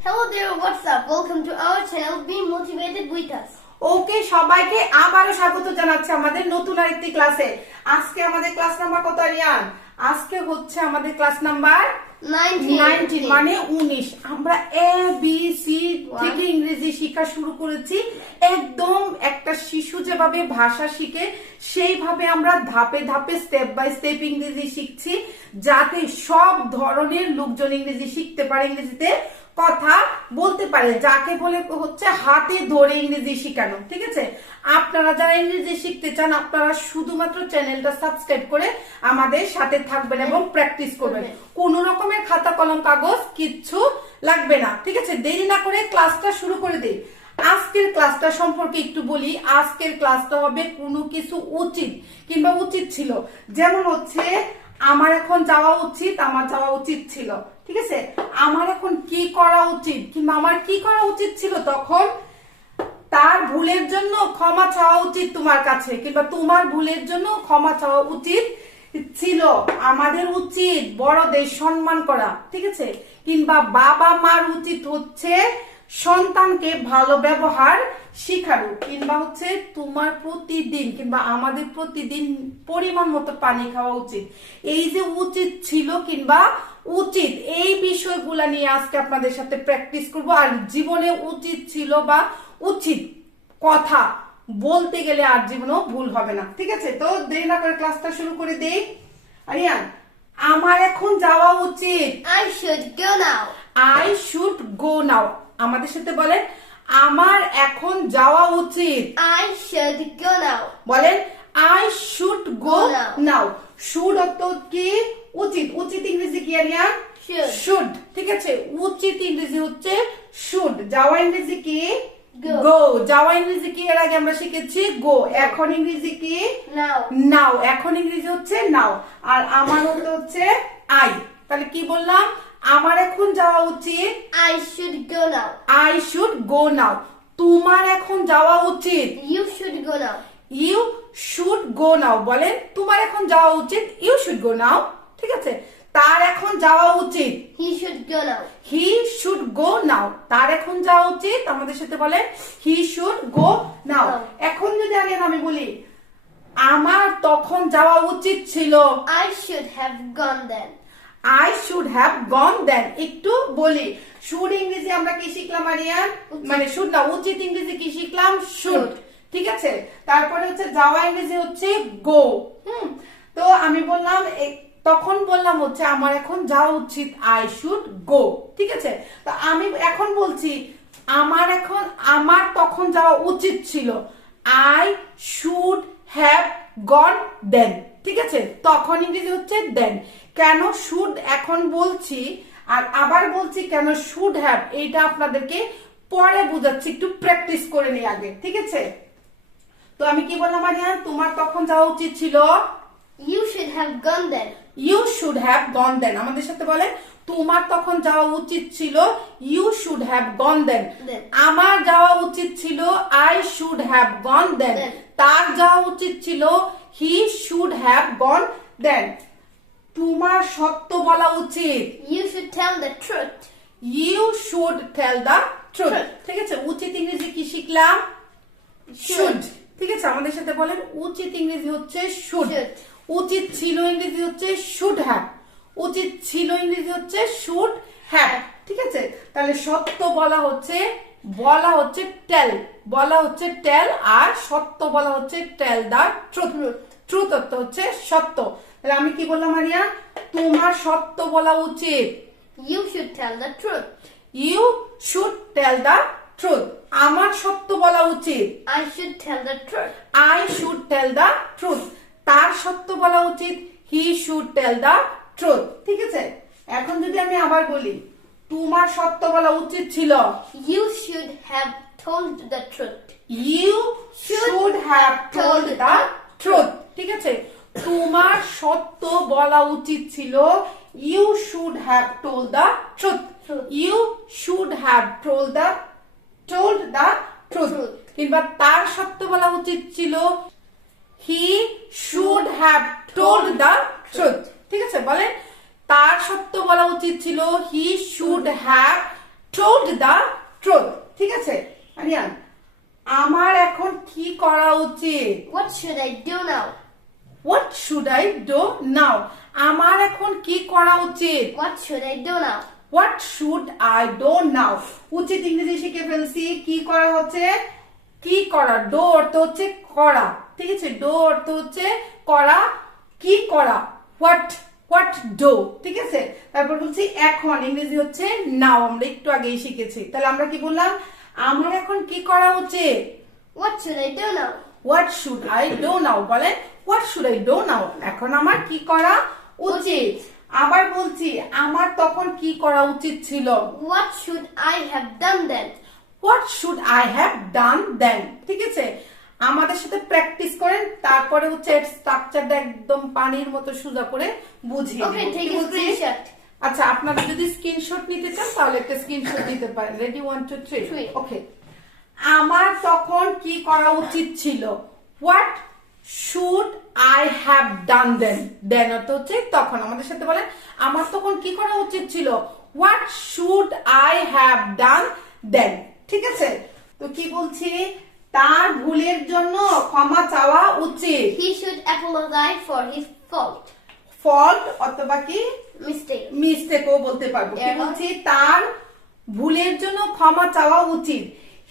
Hello there, what's up? Welcome to our channel, Be Motivated with us. ওকে সবাইকে আবারও স্বাগত জানাচ্ছি আমাদের নতুন আরেকটি ক্লাসে আজকে আমাদের ক্লাস নাম্বার কত আরিয়ান আজকে হচ্ছে আমাদের ক্লাস নাম্বার 19. নাইনটিন মানে উনিশ আমরা এ বি সি থেকে ইংরেজি শিক্ষা শুরু করেছি একদম একটা শিশু যেভাবে ভাষা শিখে সেইভাবে আমরা ধাপে ধাপে স্টেপ বাই স্টেপ ইংরেজি শিখছি যাতে সব ধরনের লোকজন ইংরেজি শিখতে পারে ইংরেজিতে কথা বলতে পারে যাকে বলে হচ্ছে হাতে ধরে ইংরেজি শেখানো ঠিক আছে? আপনারা যারা ইংরেজি শিখতে চান আপনারা শুধুমাত্র চ্যানেলটা সাবস্ক্রাইব করে আমাদের সাথে থাকবেন এবং প্র্যাকটিস করবেন। কোন রকমের খাতা কলম কাগজ কিচ্ছু লাগবে না ঠিক আছে? দেরি না করে ক্লাসটা শুরু করে দিই আজকের ক্লাসটা সম্পর্কে একটু বলি। আজকের ক্লাসটা হবে কোনো কিছু উচিত কিংবা উচিত ছিল। যেমন হচ্ছে আমার এখন যাওয়া উচিত আমার যাওয়া উচিত ছিল। ঠিক আছে? আমার এখন কি করা উচিত? কিংবা আমার কি করা উচিত ছিল তখন? তার ভুলের জন্য ক্ষমা চাওয়া উচিত তোমার কাছে, কিংবা তোমার ভুলের জন্য ক্ষমা চাওয়া উচিত ছিল। আমাদের উচিত বড়দের সম্মান করা, ঠিক আছে? কিংবা বাবা মার উচিত হচ্ছে সন্তানকে ভালো ব্যবহার শিখানো, কিংবা হচ্ছে তোমার প্রতিদিন, কিংবা আমাদের প্রতিদিন পরিমাণ মতো পানি খাওয়া উচিত। এই যে উচিত ছিল কিংবা উচিত এই বিষয়গুলা নিয়ে আজকে আপনাদের সাথে প্র্যাকটিস করব। আর জীবনে উচিত ছিল বা উচিত কথা বলতে গেলে আর জীবনেও ভুল হবে না। ঠিক আছে? তো দেরি না করে ক্লাসটা শুরু করে দেই। আরিয়ান আমার এখন যাওয়া উচিত। I should go now I should go now আমাদের সাথে বলেন আমার এখন যাওয়া উচিত। আই should go নাও বলেন I should go now should অর্থ কি? উচিত। উচিত ইংরেজি কি Should. শুড। ঠিক আছে? উচিত ইংরেজি হচ্ছে শুড। যাওয়া ইংরেজি কি? গো যাওয়া ইংরেজি কি এর আগে আমরা শিখেছি? গো এখন ইংরেজি কি? নাও এখন ইংরেজি হচ্ছে নাও আর আমার হতে হচ্ছে আই তাহলে কি বললাম? আমার এখন যাওয়া উচিত? I should go now. I should go now তোমার এখন যাওয়া উচিত? You should go now. You should go now বলেন তোমার এখন যাওয়া উচিত ইউ শুড গো নাও ঠিক আছে? তার এখন যাওয়া উচিত। He should go now he should go now তার এখন যাওয়া উচিত আমাদের সাথে বলেন হি শুড গো নাও এখন যদি আগে আমি বলি আমার তখন যাওয়া উচিত ছিল। I should have gone then I should have gone then একটু বলি শুড ইংরেজি আমরা কি শিখলাম আরিয়ান? মানে শুড না উচিত ইংরেজি কি শিখলাম? Should Should. ঠিক আছে? তারপরে হচ্ছে যাওয়া ইংরেজি হচ্ছে গো হুম? তো আমি বললাম তখন বললাম হচ্ছে আমার এখন যাওয়া উচিত আই শুড গো ঠিক আছে? তো আমি এখন বলছি, আমার এখন, আমার তখন যাওয়া উচিত ছিল। I should have gone then ঠিক আছে? তখন ইংরেজি হচ্ছে দেন কেন শুড এখন বলছি, আর আবার বলছি কেন শুড হ্যাভ এইটা আপনাদেরকে পরে বোঝাচ্ছি, একটু প্র্যাকটিস করে নিই আগে, ঠিক আছে? তো আমি কি বললাম আরিয়ান তোমার তখন যাওয়া উচিত ছিল? You should have gone then you should have gone then আমাদের সাথে বলেন তোমার তখন যাওয়া উচিত ছিল you should have gone then আমার যাওয়া উচিত ছিল I should have gone then তার যাওয়া উচিত ছিল he should have gone then তোমার সত্য বলা উচিত। You should tell the truth. You should tell the truth ঠিক আছে? উচিত ইংরেজি কি শিখলাম? শুড ঠিক আছে আমাদের সাথে বলেন উচিত ইংরেজি হচ্ছে শুড উচিত ছিল ইংরেজি হচ্ছে শুড হ্যাভ উচিত ছিল ইংরেজি হচ্ছে শুড হ্যাভ ঠিক আছে? তাহলে সত্য বলা হচ্ছে বলা হচ্ছে টেল বলা হচ্ছে টেল আর সত্য বলা হচ্ছে টেল দা ট্রুথ ট্রুথ অর্থ হচ্ছে সত্য। তাহলে আমি কি বললাম মারিয়া? তোমার সত্য বলা উচিত। You should tell the truth you should tell the truth আমার সত্য বলা উচিত। I should tell the truth. I should tell the truth তার সত্য বলা উচিত। He should tell the truth ঠিক আছে? এখন যদি আমি আবার বলি তোমার সত্য বলা উচিত ছিল। You should have told the truth. You should have told the truth ঠিক আছে? তোমার সত্য বলা উচিত ছিল। You should have told the truth Truth. You should have told the told the truth Truth. কিংবা তার সত্য বলা উচিত ছিল he should have told the truth ঠিক আছে বলেন তার সত্য বলা উচিত ছিল he should have told the truth ঠিক আছে আরিয়ান আমার এখন কি করা উচিত What should I do now? What should I do now আমার এখন কি করা উচিত What should I do now? What should I do now উচিত ইংরেজি শিখে ফেলছি। কি করা হচ্ছে? কি করা? ডো অর্থ হচ্ছে করা। ঠিক আছে? ডো অর্থ হচ্ছে করা। কি করা? হোয়াট হোয়াট ডো ঠিক আছে? তারপর বলছি এখন। ইংরেজি হচ্ছে নাও আমরা একটু আগেই শিখেছি। তাহলে আমরা কি বললাম? আমার এখন কি করা উচিত What should I do now? What should I do now বলেন what should I do now এখন আমার কি করা উচিত। আবার বলছি আমার তখন কি করা উচিত ছিল? What should I have done then? What should I have done then ঠিক আছে? আমাদের সাথে প্র্যাকটিস করেন তারপরে হচ্ছে স্ট্রাকচারটা একদম পানির মতো সোজা করে বুঝিয়ে Okay, দেব। take কি a আচ্ছা আপনারা যদি স্ক্রিনশট নিতে চান তাহলে একটা স্ক্রিনশট দিতে পারেন। Ready one two three. Okay আমার তখন কি করা উচিত ছিল? What should I have done then then অর্থ হচ্ছে তখন। আমাদের সাথে বলেন আমার তখন কি করা উচিত ছিল? What should I have done then ঠিক আছে? তো কি বলছি? তার ভুলের জন্য ক্ষমা চাওয়া উচিত। He should apologize for his fault. Fault অথবা কি? Mistake. মিস্টেকও বলতে পারব। কি? বলছি? তার ভুলের জন্য ক্ষমা চাওয়া উচিত।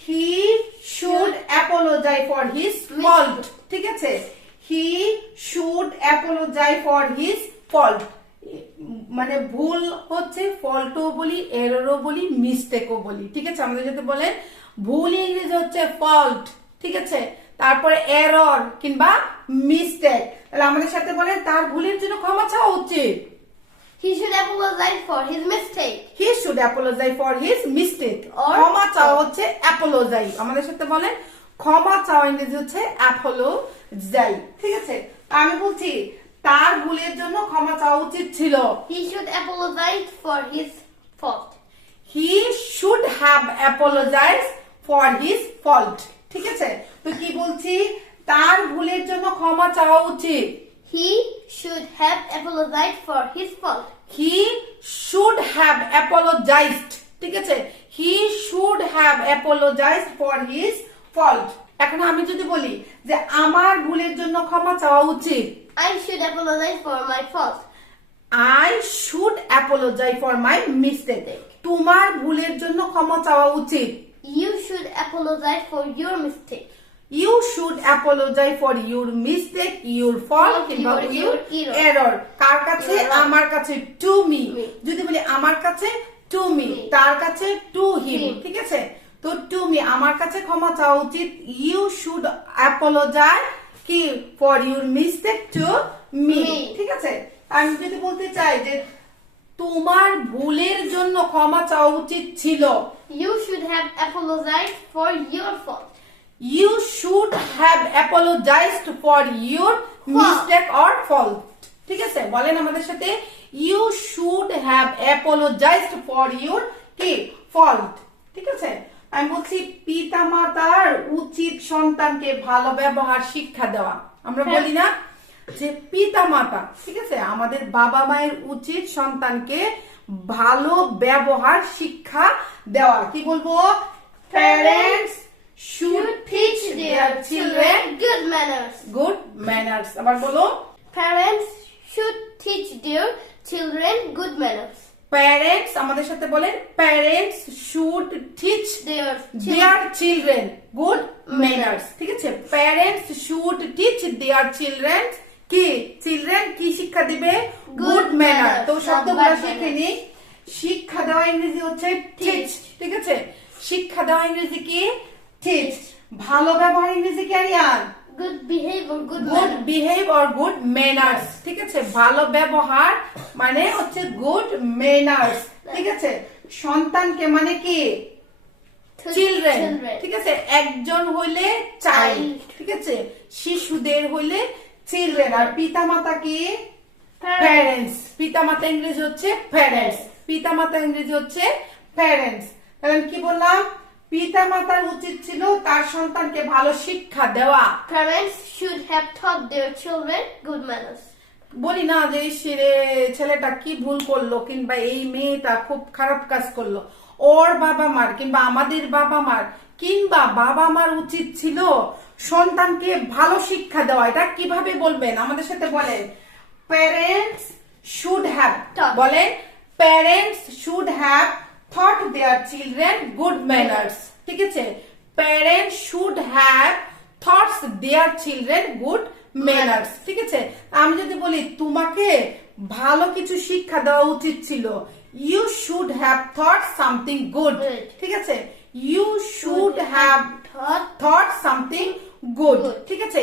He should apologise for his fault ঠিক আছে? He should apologise for his fault মানে ভুল হচ্ছে ফল্টও বলি এররও বলি মিস্টেকও বলি। ঠিক আছে? আমাদের যাতে বলেন ভুল ইংরেজি হচ্ছে ফল্ট ঠিক আছে? তারপরে এরর কিংবা মিস্টেক তাহলে আমাদের সাথে বলেন তার ভুলের জন্য ক্ষমা চাওয়া উচিত। He should apologize for his mistake. He should apologise for his mistake Or- ক্ষমা চাওয়া হচ্ছে অ্যাপোলোজাই আমাদের সাথে বলেন ক্ষমা চাওয়া ইংরেজি হচ্ছে অ্যাপোলোজাই। ঠিক আছে? আমি বলছি তার ভুলের জন্য ক্ষমা চাওয়া উচিত ছিল। He should apologize for his fault. He should have apologise for his fault ঠিক আছে? তো কি বলছি? তার ভুলের জন্য ক্ষমা চাওয়া উচিত। He should have apologized for his fault. He should have apologised ঠিক আছে? He should have apologised for his fault এখন আমি যদি বলি যে আমার ভুলের জন্য ক্ষমা চাওয়া উচিত I should apologize for my fault. I should apologise for my mistake তোমার ভুলের জন্য ক্ষমা চাওয়া উচিত। You should apologize for your mistake you should apologise for your mistake your fault Fault, কিংবা ইউর এরর কার কাছে? আমার কাছে টু মি যদি বলি আমার কাছে টু মি তার কাছে টু হিম ঠিক আছে? তো তুমি আমার কাছে ক্ষমা চাওয়া উচিত। ইউ শুড অ্যাপোলোজাইজ কি? For your mistake to me ঠিক আছে? আমি যদি বলতে চাই যে তোমার ভুলের জন্য ক্ষমা চাওয়া উচিত ছিল। You should have apologized for your fault. You should have apologized for your mistake or fault. ঠিক আছে? বলেন আমাদের সাথে। You should have apologised for your কি? ফল্ট ঠিক আছে? আমি বলছি পিতা মাতার উচিত সন্তানকে ভালো ব্যবহার শিক্ষা দেওয়া আমরা হ্যাঁ। বলি না যে পিতা মাতা ঠিক আছে আমাদের বাবা মায়ের উচিত সন্তানকে ভালো ব্যবহার শিক্ষা দেওয়া কি বলব parents should teach their children good manners. good manners আবার বলো Parents should teach their children good manners. Parents আমাদের সাথে বলেন parents should teach Their their children good manners ঠিক আছে? Parents should teach their children কি? চিলড্রেন কি শিক্ষা দিবে? গুড Good ম্যানার manners, তো শব্দগুলো শিখে. নিই শিক্ষা দেওয়া ইংরেজি হচ্ছে টিচ ঠিক আছে? শিক্ষা দেওয়া ইংরেজি কি? টিচ ভালো ব্যবহার ইংরেজি কি good. Behave or good manners ঠিক আছে? ভালো ব্যবহার মানে হচ্ছে গুড ম্যানার্স ঠিক আছে? সন্তানকে মানে কি? চিলড্রেন ঠিক আছে? একজন হইলে চাইল্ড ঠিক আছে? শিশুদের হইলে চিলড্রেন আর পিতা মাতা কি. প্যারেন্টস পিতা মাতা ইংরেজি হচ্ছে প্যারেন্টস পিতা মাতা ইংরেজি হচ্ছে প্যারেন্টস তাহলে আমি কি বললাম? পিতা মাতার উচিত ছিল তার সন্তানকে ভালো শিক্ষা দেওয়া। Parents should have taught their children good manners. বলি না যে এই ছেলে ছেলেটা কি ভুল করল? কিংবা এই মেয়েটা খুব খারাপ কাজ করল। ওর বাবা মার কিংবা আমাদের বাবা মার কিংবা বাবা মার উচিত ছিল সন্তানকে ভালো শিক্ষা দেওয়া। এটা কীভাবে বলবেন? আমাদের সাথে বলেন। Parents should have. বলেন parents should have thought their children good manners ঠিক আছে? Parents should have thoughts their children good manners ঠিক আছে? আমি যদি বলি তোমাকে ভালো কিছু শিক্ষা দেওয়া উচিত ছিল। You should have thought something good Good. ঠিক আছে? You should have Thought. Thought something good Good. ঠিক আছে?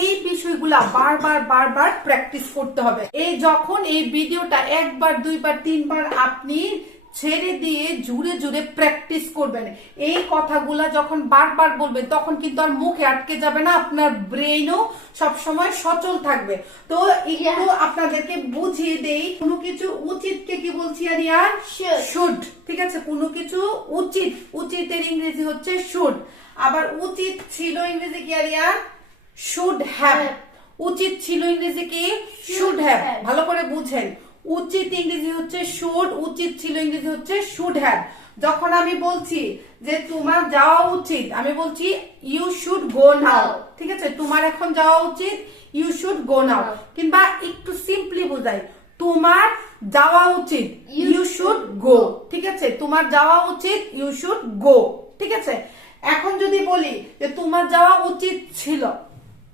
এই বিষয়গুলা বারবার বারবার প্র্যাকটিস করতে হবে। এই যখন এই ভিডিওটা একবার দুইবার তিনবার আপনি ছেড়ে দিয়ে জুড়ে জুড়ে প্র্যাকটিস করবেন। এই কথাগুলা যখন বারবার বলবেন তখন কিন্তু আর মুখে আটকে যাবে না আপনার ব্রেইনও সবসময় সচল থাকবে। তো একটু আপনাদেরকে বুঝিয়ে দেই কোনো কিছু উচিতকে কি বলছি আর? ইয়ার. শুড ঠিক আছে? কোনো কিছু উচিত উচিতের ইংরেজি হচ্ছে শুড আবার উচিত ছিল ইংরেজি কি আর? ইয়ার শুড হ্যাভ উচিত ছিল ইংরেজি কি? শুড হ্যাভ ভালো করে বুঝেন। উচিত ইংরেজি হচ্ছে শুড উচিত ছিল ইংরেজি হচ্ছে শুড হ্যাভ। যখন আমি বলছি যে তোমার যাওয়া উচিত আমি বলছি ইউ শুড গো নাও ঠিক আছে? তোমার এখন যাওয়া উচিত ইউ শুড গো নাও কিংবা একটু সিম্পলি বোঝাই তোমার যাওয়া উচিত ইউ শুড গো ঠিক আছে? তোমার যাওয়া উচিত ইউ শুড গো ঠিক আছে? এখন যদি বলি যে তোমার যাওয়া উচিত ছিল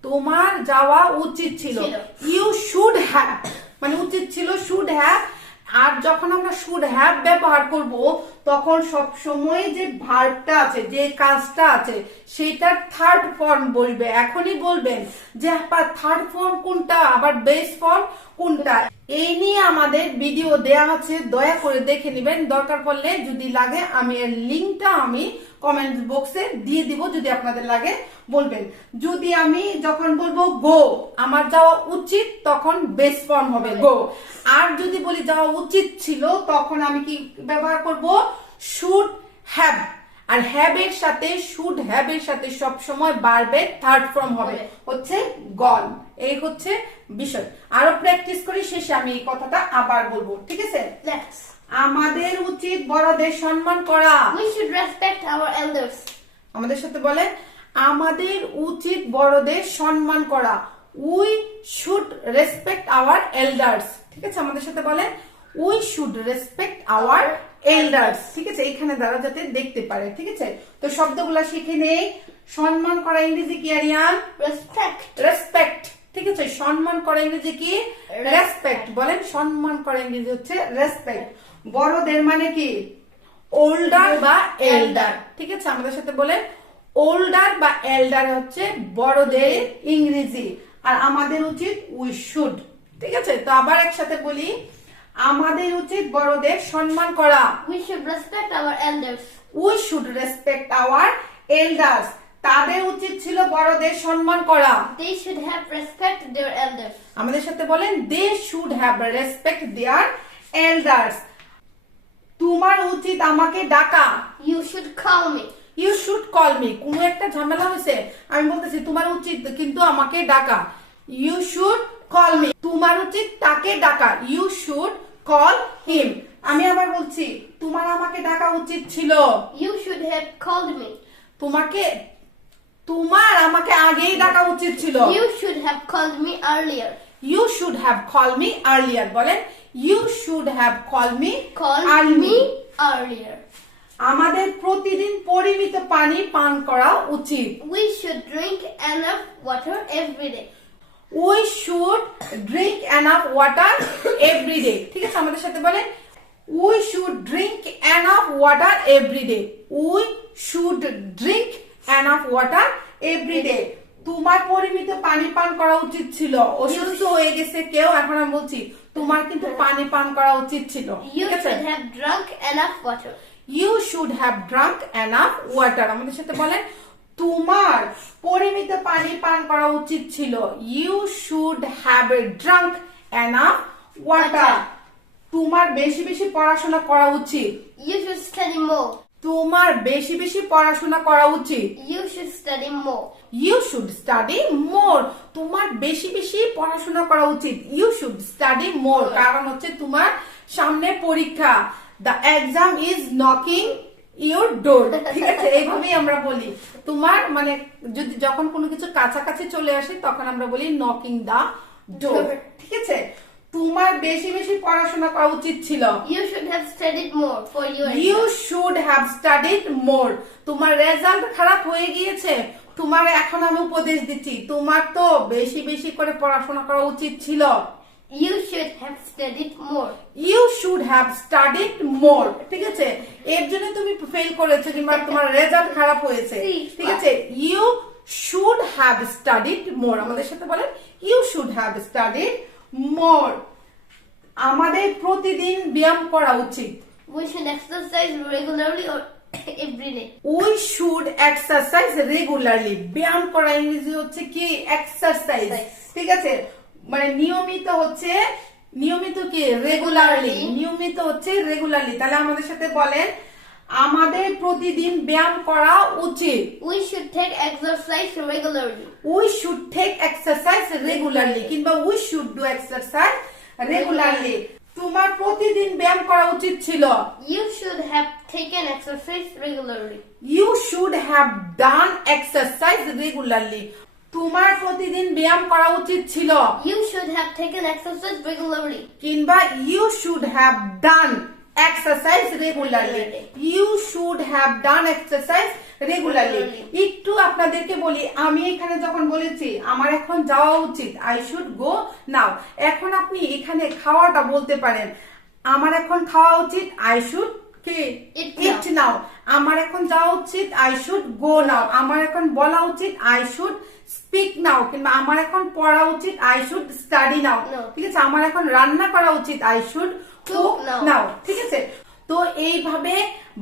তোমার যাওয়া উচিত ছিল ছিল। ইউ শুড হ্যাভ মানে উচিত ছিল শুড হ্যাভ আর যখন আমরা শুড হ্যাভ ব্যবহার করব, তখন সব সময় যে ভার্বটা আছে, যে কাজটা আছে, সেটার থার্ড ফর্ম বলবে। এখনই বলবেন যে থার্ড ফর্ম কোনটা, আবার বেস ফর্ম কোনটা? এই নিয়ে আমাদের ভিডিও দেয়া আছে, দয়া করে দেখে নেবেন। দরকার পড়লে যদি লাগে, আমি এর লিঙ্কটা আমি কমেন্ট বক্সে দিয়ে দিব যদি আপনাদের লাগে, বলবেন। যদি আমি যখন বলব গো আমার যাওয়া উচিত, তখন বেস ফর্ম হবে গো আর যদি বলি যাওয়া উচিত ছিল, তখন আমি কি ব্যবহার করব? শুড হ্যাভ আর হ্যাভ এর সাথে শুড হ্যাভ এর সাথে সব সময় বারবের থার্ড ফর্ম হবে। হচ্ছে গন এই হচ্ছে বিষয়। আরও প্র্যাকটিস করি শেষে আমি এই কথাটা আবার বলব। ঠিক আছে? আমাদের উচিত বড়দের সম্মান করা। We should respect our elders. আমাদের সাথে বলে আমাদের উচিত বড়দের সম্মান করা। We should respect our elders ঠিক আছে? আমাদের সাথে বলেন we should respect our elders ঠিক আছে? এখানে দ্বারা যাতে দেখতে পারে ঠিক আছে? তো শব্দগুলা শিখে নেই সম্মান করা ইংরেজি কি আরিয়ান? Respect. রেসপেক্ট ঠিক আছে? সম্মান করা ইংরেজি কি? রেসপেক্ট বলেন সম্মান করা ইংরেজি হচ্ছে রেসপেক্ট বড়দের মানে কি? ওল্ডার বা এল্ডার ঠিক আছে? আমাদের সাথে বলেন ওল্ডার বা এল্ডার হচ্ছে বড়দের ইংরেজি। আর আমাদের উচিত উই শুড ঠিক আছে? তো আবার একসাথে বলি আমাদের উচিত বড়দের সম্মান করা। We should respect our elders. We should respect our elders তাদের উচিত ছিল বড়দের সম্মান করা। They should have respect their elders. আমাদের সাথে বলেন they should have respect their elders তোমার উচিত আমাকে ডাকা। You should call me. You should call me কোনো একটা ঝামেলা হয়েছে আমি বলতেছি তোমার উচিত কিন্তু আমাকে ডাকা। ইউ শুড কল মি তোমার উচিত তাকে ডাকা ইউ শুড কল হিম আমি আবার বলছি তোমার আমাকে ডাকা উচিত ছিল You should have called me. তোমাকে তোমার আমাকে আগেই ডাকা উচিত ছিল You should have called me earlier. You should have call me earlier বলেন you should have call me Call me earlier. আমাদের প্রতিদিন পরিমিত পানি পান করা উচিত We should drink enough water day. We should drink enough water every day ঠিক আছে আমাদের সাথে বলেন we should drink enough water every day we should drink enough water every day তোমার পরিমিত পানি পান করা উচিত ছিল। অসুস্থ হয়ে গেছে কেউ এখন আমি বলছি তোমার কিন্তু পানি পান করা উচিত ছিল। ঠিক আছে? should have drunk enough you should have drunk enough water আমাদের সাথে বলেন তোমার পরিমিত পানি পান করা উচিত ছিল। You should have a drunk enough water তোমার বেশি বেশি পড়াশোনা করা উচিত। You should study more. তোমার বেশি বেশি পড়াশোনা করা উচিত। You should study more. You should study more তোমার বেশি বেশি পড়াশোনা করা উচিত। ইউ শুড স্টাডি মোর কারণ হচ্ছে তোমার সামনে পরীক্ষা। The exam is knocking your door ঠিক আছে? এইভাবেই আমরা বলি। তোমার মানে যদি যখন কোনো কিছু কাছাকাছি চলে আসে তখন আমরা বলি নকিং দা ডোর ঠিক আছে? তোমার বেশি বেশি পড়াশোনা করা উচিত ছিল। You should have studied more for your you should have studied more তোমার রেজাল্ট খারাপ হয়ে গিয়েছে। তোমার এখন আমি উপদেশ দিচ্ছি। তোমার তো বেশি বেশি করে পড়াশোনা করা উচিত ছিল। You should have studied more. You should have studied more ঠিক আছে? এর জন্য তুমি ফেল করেছ কিংবা তোমার রেজাল্ট খারাপ হয়েছে। ঠিক আছে? You should have studied more আমাদের সাথে বলেন you should have studied more আমাদের প্রতিদিন ব্যায়াম করা উচিত। We should exercise regularly or every day. We should exercise regularly ব্যায়াম করা ইংরেজি হচ্ছে কি? এক্সারসাইজ ঠিক আছে? মানে নিয়মিত হচ্ছে নিয়মিত কি? রেগুলারলি নিয়মিত হচ্ছে রেগুলারলি তাহলে আমাদের সাথে বলেন আমাদের প্রতিদিন ব্যায়াম করা উচিত। We should take exercise regularly we should take exercise regularly কিংবা we should do exercise regularly তোমার প্রতিদিন ব্যায়াম করা উচিত ছিল? You should have taken exercise regularly you should have done exercise regularly তোমার প্রতিদিন ব্যায়াম করা উচিত ছিল। You should have taken exercise regularly. কিংবা you should have done exercise regularly you should have done exercise regularly একটু আপনাদেরকে বলি আমি এখানে যখন বলেছি আমার এখন যাওয়া উচিত আই শুড গো নাও এখন আপনি এখানে খাওয়াটা বলতে পারেন আমার এখন খাওয়া উচিত আই শুড কি? ইট নাও আমার এখন যাওয়া উচিত আই শুড গো নাও আমার এখন বলা উচিত আই শুড স্পিক নাও কিংবা আমার এখন পড়া উচিত আই শুড স্টাডি নাও ঠিক আছে? আমার এখন রান্না করা উচিত আই শুড কুক নাও ঠিক আছে? তো এইভাবে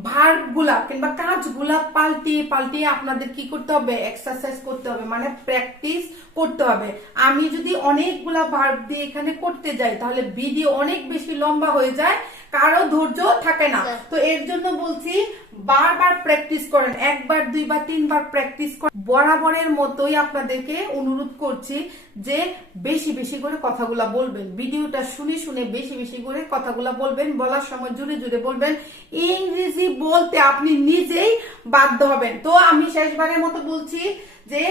ভার্বগুলা কিংবা কাজগুলা পাল্টিয়ে পাল্টিয়ে আপনাদের কি করতে হবে? এক্সারসাইজ করতে হবে মানে প্র্যাকটিস করতে হবে। আমি যদি অনেকগুলা ভার্ব দিয়ে এখানে করতে যাই তাহলে ভিডিও অনেক বেশি লম্বা হয়ে যায়। কারও ধৈর্য থাকে না। হ্যাঁ। তো এর জন্য বলছি বারবার প্র্যাকটিস করেন একবার দুইবার তিনবার প্র্যাকটিস করেন বরাবরের মতোই আপনাদেরকে অনুরোধ করছি যে বেশি বেশি করে কথাগুলা বলবেন। ভিডিওটা শুনে শুনে বেশি বেশি করে কথাগুলা বলবেন বলার সময় জুড়ে জুড়ে বলবেন। ইংরেজি বলতে আপনি নিজেই বাধ্য হবেন। তো আমি শেষবারের মতো বলছি যে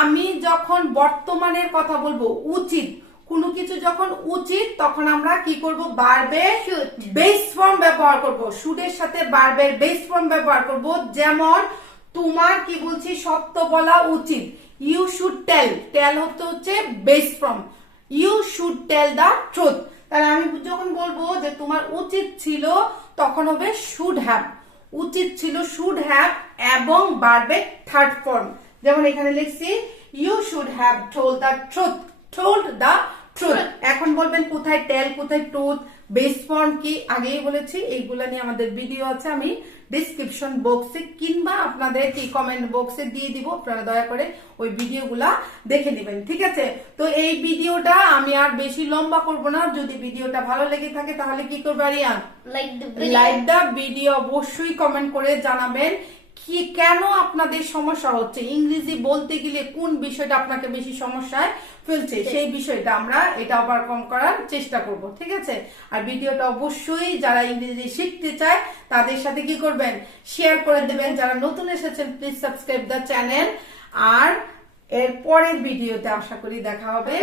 আমি যখন বর্তমানের কথা বলব উচিত কোনো কিছু যখন উচিত তখন আমরা কি করব? বারবে বেস ফর্ম ব্যবহার করব। শুডের সাথে বারবের বেস ফর্ম ব্যবহার করব। যেমন তোমার কি বলছি সত্য বলা উচিত। ইউ শুড টেল টেল হতে হচ্ছে base form you should tell the truth তাহলে আমি যখন বলব যে তোমার উচিত ছিল তখন হবে শুড হ্যাভ উচিত ছিল শুড হ্যাভ এবং বারবে থার্ড ফর্ম যেমন এখানে লিখছি you should have told the truth told the truth এখন বলবেন কোথায় টেল কোথায় ট্রুথ বেস ফর্ম কি? আগেই বলেছি এইগুলা নিয়ে আমাদের ভিডিও আছে আমি ডিসক্রিপশন বক্সে কিংবা আপনাদের কি কমেন্ট বক্সে দিয়ে দিব আপনারা দয়া করে ওই ভিডিওগুলা দেখে নেবেন ঠিক আছে? তো এই ভিডিওটা আমি আর বেশি লম্বা করব না যদি ভিডিওটা ভালো লেগে থাকে তাহলে কি করবে video. লাইক দা ভিডিও অবশ্যই কমেন্ট করে জানাবেন কি কেন আপনাদের সমস্যা হচ্ছে? ইংরেজি বলতে গেলে কোন বিষয়টা আপনাকে বেশি সমস্যায় ফেলছে? সেই বিষয়টা আমরা এটা ওভারকম করার চেষ্টা করব ঠিক আছে? আর ভিডিওটা অবশ্যই যারা ইংরেজি শিখতে চায় তাদের সাথে কি করবেন? শেয়ার করে দেবেন। যারা নতুন এসেছেন প্লিজ সাবস্ক্রাইব দ্য চ্যানেল আর এর পরের ভিডিওতে আশা করি দেখা হবে.